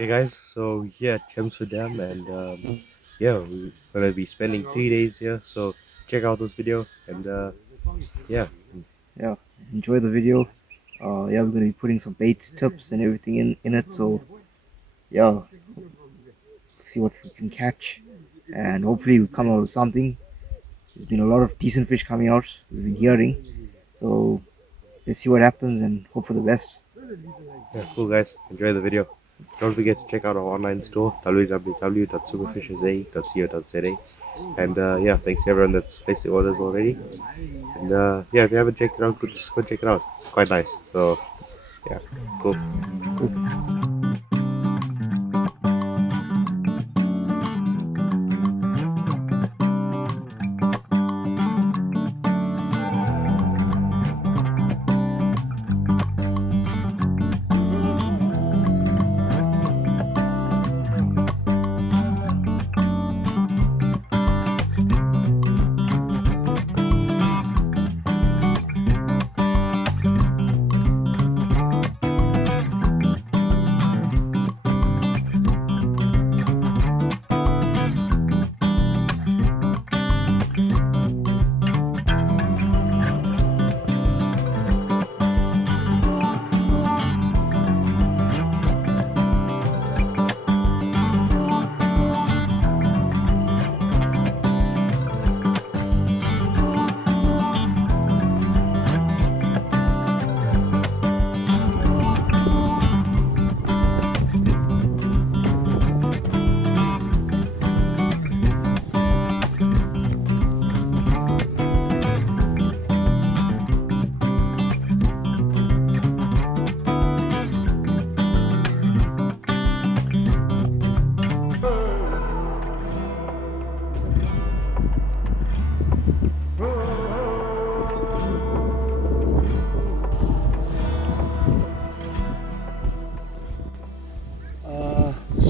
Okay, guys, so we're here at Chelmsford Dam, and yeah, we're gonna be spending 3 days here. So check out this video, and yeah, Yeah, enjoy the video. Yeah, we're gonna be putting some bait tips and everything in it. So yeah, see what we can catch, and hopefully we come out with something. There's been a lot of decent fish coming out. We've been hearing. So let's see what happens and hope for the best. yeah, cool, guys. Enjoy the video. Don't forget to check out our online store www.superfishsa.co.za, and yeah, thanks to everyone that's placed the orders already. And yeah, if you haven't checked it out, just go check it out. It's quite nice. So yeah, cool.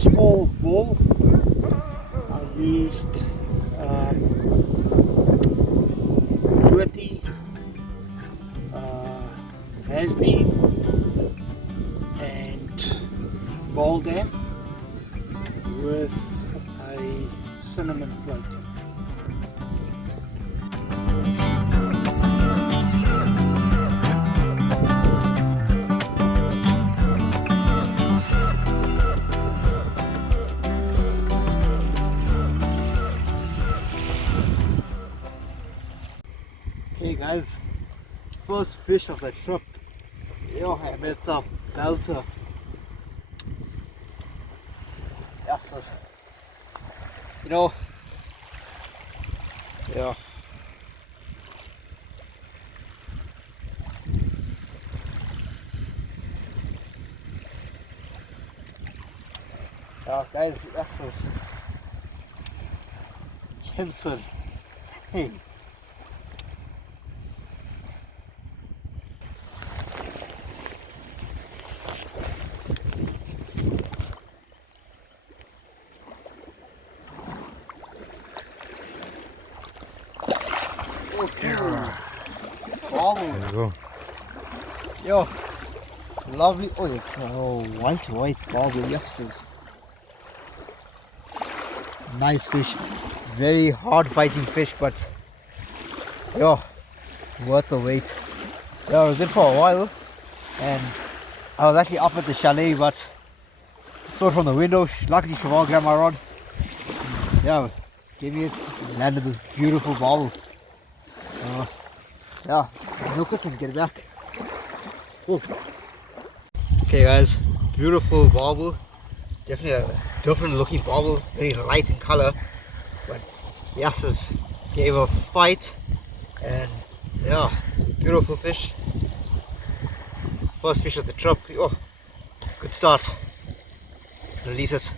Small ball. I used 20 has been and Barble Dam with a cinnamon float. Okay, guys, first fish of the trip. Yeah, and it's a belter. Yes, you know, yeah. Guys, this is Chelmsford. Hey. There you go. Yo, lovely. Oh, it's white barbell. Yes, nice fish. Very hard fighting fish, but yo, worth the wait. Yeah, I was in for a while, and I was actually up at the chalet, but saw it from the window. Luckily, Siobhan grabbed my rod. Yeah, gave me it. Landed this beautiful barbell. Yeah, milk it and get it back. Cool. Okay, guys, beautiful barbell. Definitely a different looking barbell, very light in color. But Yasses gave a fight, and yeah, it's a beautiful fish. First fish of the trip. Oh, good start. Let's release it.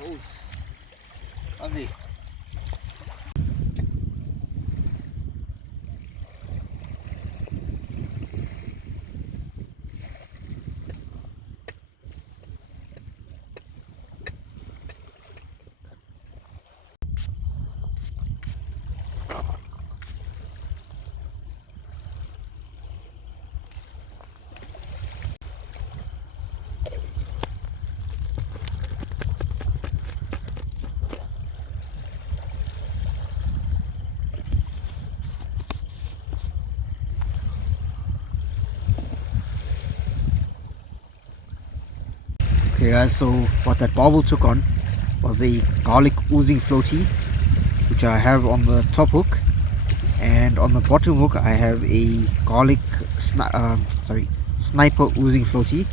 Goes. Lovely. Okay guys, so what that Barble took on was a garlic oozing floaty, which I have on the top hook, and on the bottom hook I have a garlic sniper oozing floaty,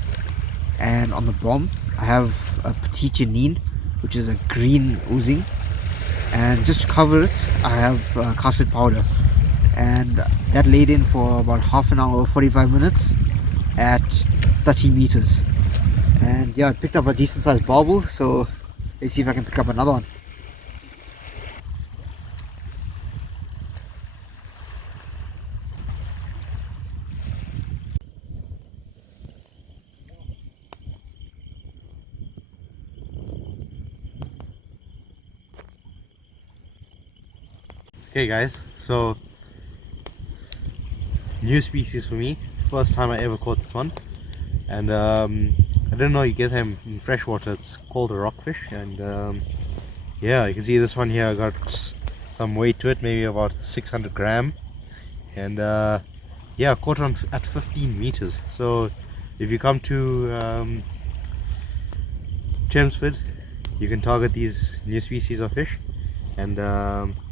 and on the bottom I have a petite janine, which is a green oozing, and just to cover it I have custard powder, and that laid in for about half an hour, 45 minutes at 30 meters. And yeah, I picked up a decent sized barbel, so let's see if I can pick up another one. Okay guys, so new species for me, first time I ever caught this one, and I didn't know you get them in freshwater. It's called a rockfish, and yeah, you can see this one here got some weight to it, maybe about 600 gram, and yeah, caught on at 15 meters. So if you come to Chelmsford, you can target these new species of fish, and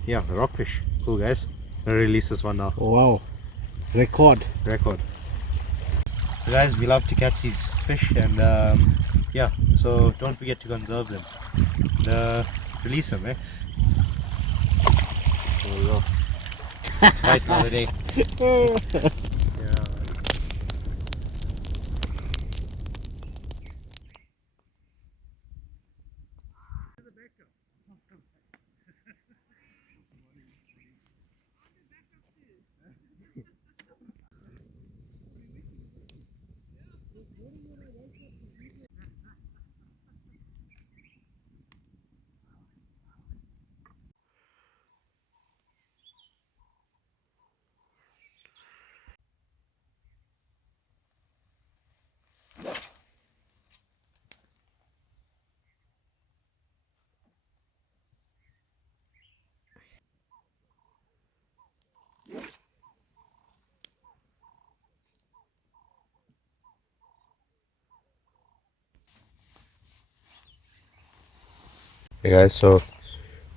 yeah, the rockfish. Cool guys. I'm gonna release this one now. Oh wow, record. So guys, we love to catch these fish, and yeah, so don't forget to conserve them. Release them, eh? There we go. It's right for the day. Yeah. Hey guys, so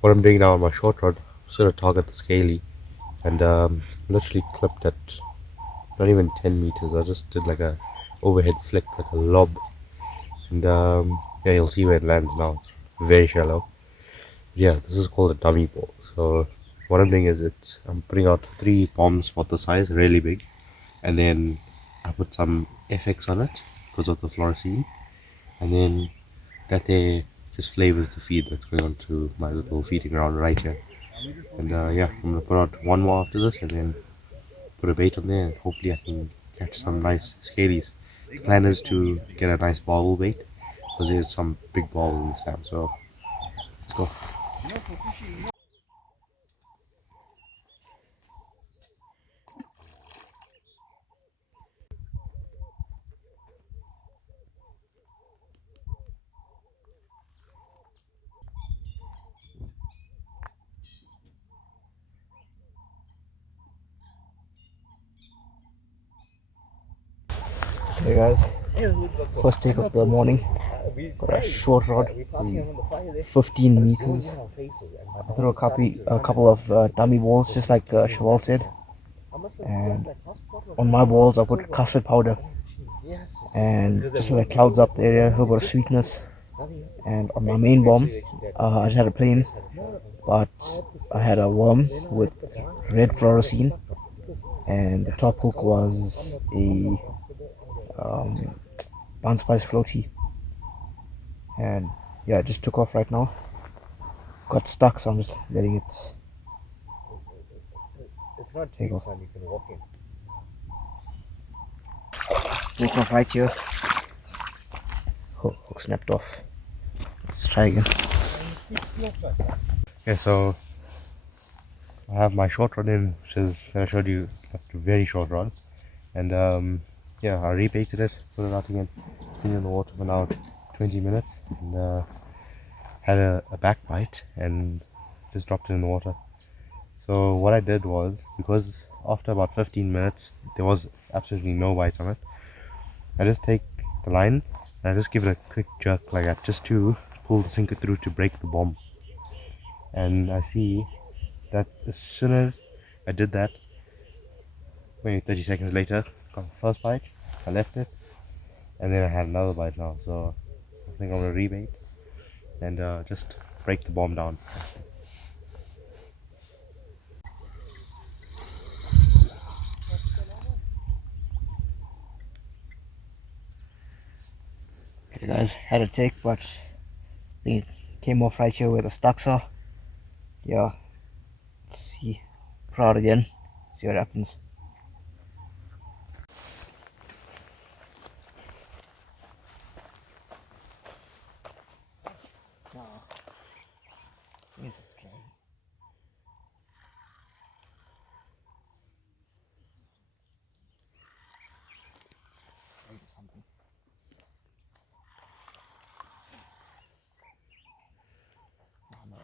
what I'm doing now on my short rod, I'm just gonna target the scaly, and literally clipped at not even 10 meters. I just did like a overhead flick, like a lob, and yeah, you'll see where it lands now. It's very shallow. Yeah, this is called a dummy ball. So what I'm doing is I'm putting out 3 bombs for the size, really big, and then I put some FX on it because of the fluorescein, and then that there just flavors the feed that's going on to my little feeding ground right here. And yeah, I'm gonna put out one more after this, and then put a bait on there, and hopefully I can catch some nice scalies. The plan is to get a nice barbel bait because there's some big barbel in this dam. So let's go. Hey guys, first take of the morning. Got a short rod, 15 meters. I threw a couple of dummy balls, just like Cheval said. And on my balls, I put custard powder, and just so that clouds up the area, a little bit of sweetness. And on my main bomb, I just had a plain, but I had a worm with red fluorescein, and the top hook was a Bun Spice floaty, and yeah, it just took off right now. Got stuck, so I'm just letting it. It's not take off. You can walk in. Take off right here. Oh, hook snapped off. Let's try again. Yeah, so I have my short rod in, which is that I showed you, a very short rod, and yeah, I rebaited it, put it out again. It's been in the water for now 20 minutes, and had a back bite and just dropped it in the water. So what I did was, because after about 15 minutes there was absolutely no bite on it, I just take the line And I just give it a quick jerk like that just to pull the sinker through to break the bomb. And I see that as soon as I did that, maybe 30 seconds later, got the first bite, I left it, and then I had another bite now. So I think I'm gonna rebait and just break the bomb down. Okay guys, had a take, but I think it came off right here where the stocks are. Yeah, let's see. Try it again, see what happens. No, this is trying. Maybe something. No, no.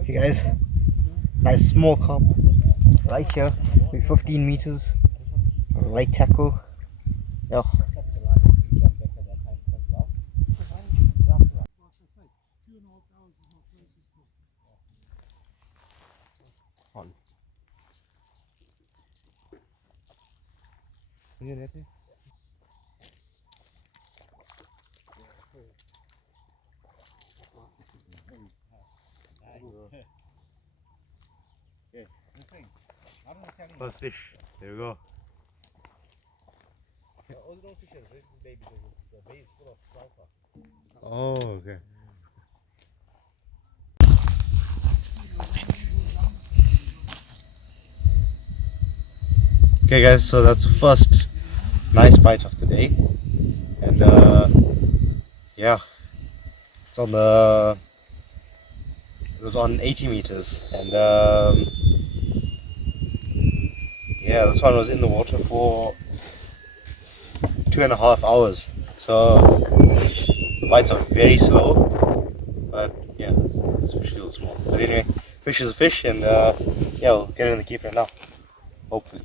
Okay guys, nice small carp right here with 15 meters, light tackle. Yeah. On. First fish, there we go. Oh, okay. Okay guys, so that's the first nice bite of the day. And yeah, it's on the, it was on 80 meters. And yeah, this one was in the water for 2.5 hours. So the bites are very slow, but yeah, this fish feels small. But anyway, fish is a fish, and yeah, we'll get it in the keeper now, hopefully.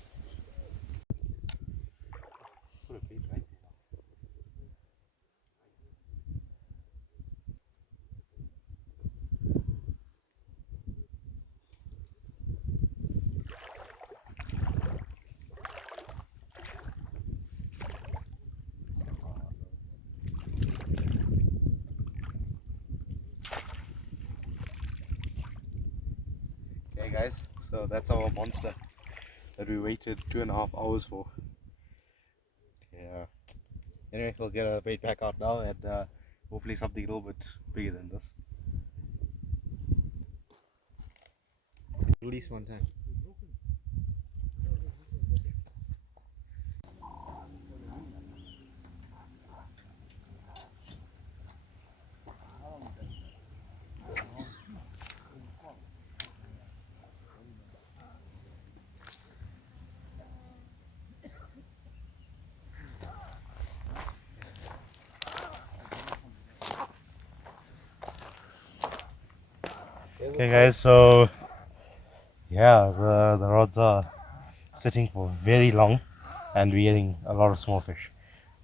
Okay guys, so that's our monster that we waited 2.5 hours for. Yeah. Anyway, we'll get our bait back out now, and hopefully something a little bit bigger than this. Release one time. Okay guys, so yeah, the rods are sitting for very long, and we're getting a lot of small fish.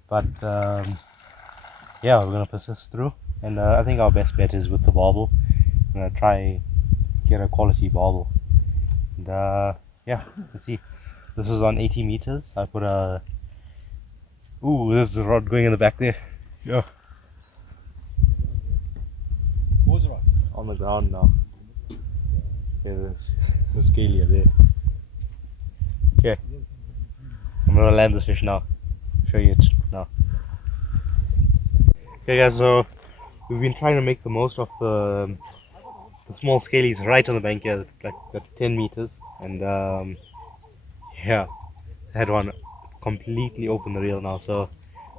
But yeah, we're gonna persist through, and I think our best bet is with the barbel. I'm gonna try get a quality barbel, and yeah, let's see. This was on 80 meters. I put a, ooh, there's the rod going in the back there. Yeah. What's the rod? On the ground now. Yeah, there's the scaly there. Okay, I'm gonna land this fish now. Show you it now. Okay guys, so we've been trying to make the most of the small scalies right on the bank here, like at 10 meters, and yeah, I had one completely open the reel now, so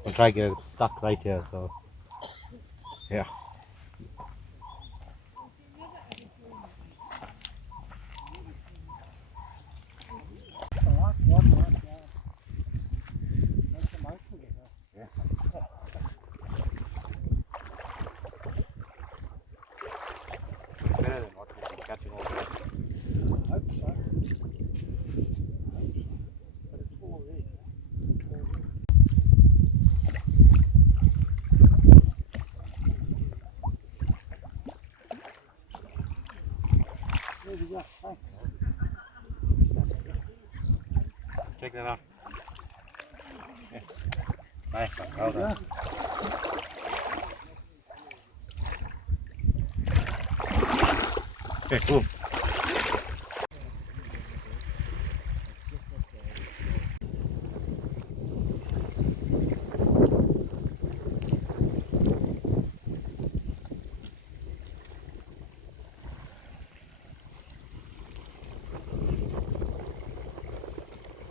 I'll try to get it stuck right here. So yeah. The last one, right? Yeah. Make the most of it. check that out. Yeah. Nice one, well done. Okay, cool.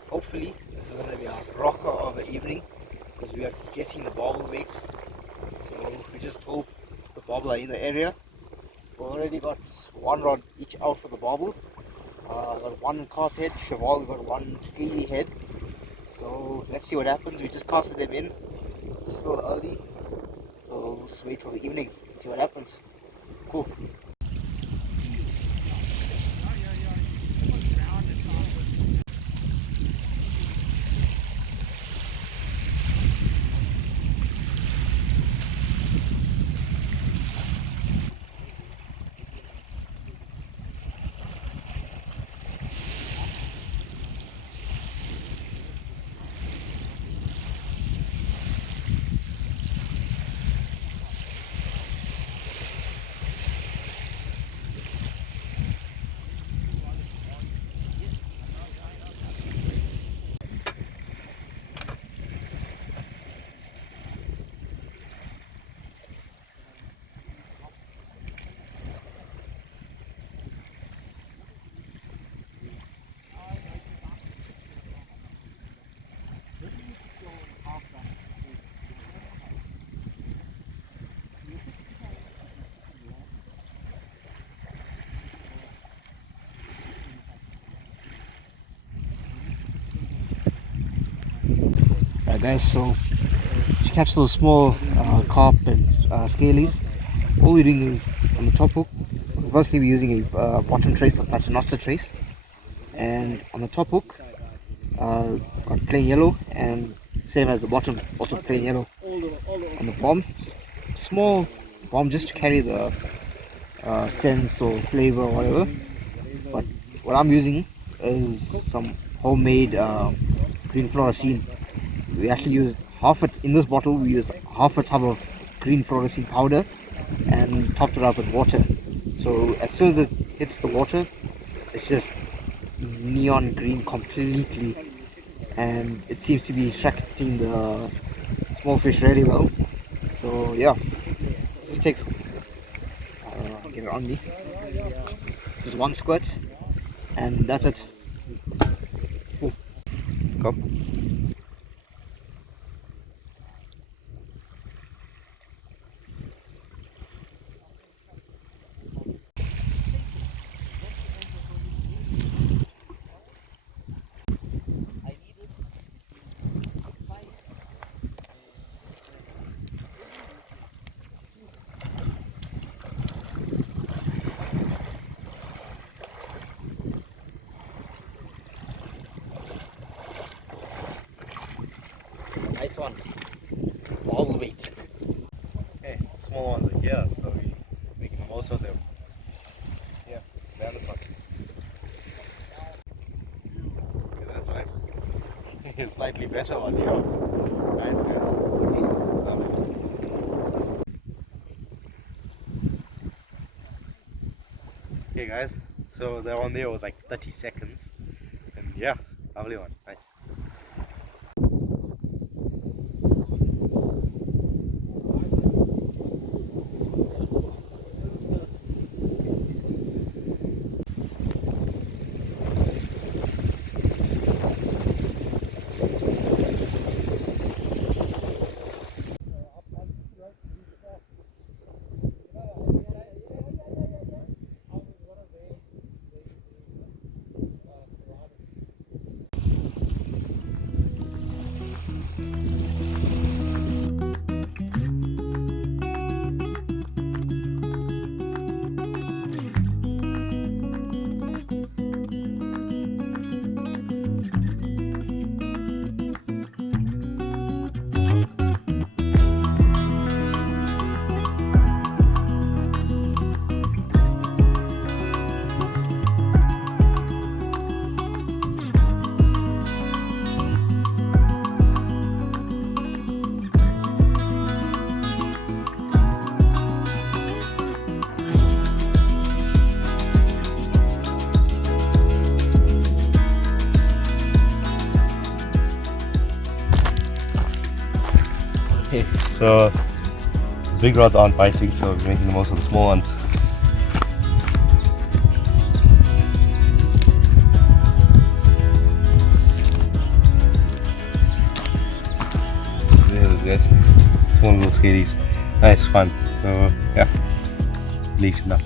Hopefully this is going to be a rocker of an evening because we are getting the barbel bait. So we just hope the barbel are in the area. We already got one rod each out for the barbel. Got one carp head, cheval got one scaly head. So let's see what happens. We just casted them in. It's still early, so we'll just wait till the evening and see what happens. Cool. Alright guys, so to catch those small carp and scalies, all we're doing is on the top hook, firstly we're using a bottom trace, a paternoster trace, and on the top hook got plain yellow, and same as the bottom, also plain yellow. On the bomb, just small bomb just to carry the sense or flavor or whatever. But what I'm using is some homemade green fluorescent. We actually used in this bottle we used half a tub of green fluorescent powder and topped it up with water. So as soon as it hits the water, it's just neon green completely, and it seems to be attracting the small fish really well. So yeah, just takes get it on me, just one squirt and that's it. Ooh. Come. Nice one. All the weight. Hey, small ones are here, so we make the most of them. Yeah, the other part. Okay, that's right. It's slightly better one here. Nice guys. Okay guys, so that one there was like 30 seconds. And yeah, lovely one. Nice. So the big rods aren't biting, so we're making the most of the small ones. Yes, small little skadies. Nice fun. So yeah, release it now.